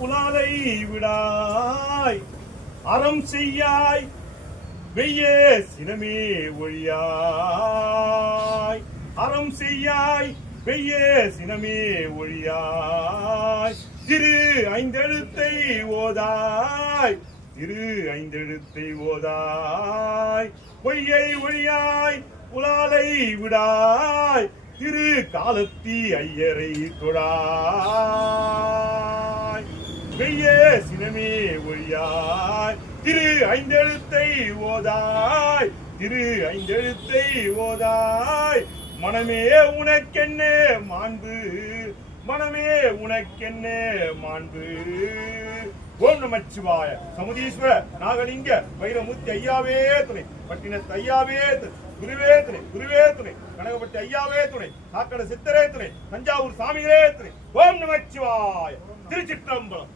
புலாலை விடாய் அறம் செய்யாய் வெய்யே சினமே ஒழியாய் அறம் செய்யாய் வெய்யே சினமே ஒழியாய் திரு ஐந்தெழுத்தை ஓதாய் திரு ஐந்தெழுத்தை ஓதாய் பொய்யை ஒழியாய் புலாலை விடாய் திரு காலத்தி ஐயரை தொழாய் வெய்யே சினமே ஒழியாய் திரு ஐந்தெழுத்தை ஓதாய் திரு ஐந்தெழுத்தை ஓதாய் மனமே உனக்கென்ன மாண்பு மனமே உனக்கென்ன மாண்பு. ஓம் நமச்சிவாய. சமுதீஸ்வர நாகலிங்க வைரமூர்த்தி ஐயாவே துணை, பட்டினத்து ஐயாவே துணை, குருவே துணை, குருவே துணை, கனகப்பட்டி ஐயாவே துணை, சாக்கடை சித்தரே துணை, தஞ்சாவூர் சாமிகளே துணை. ஓம் நமச்சிவாய. திருச்சிற்றம்பலம்.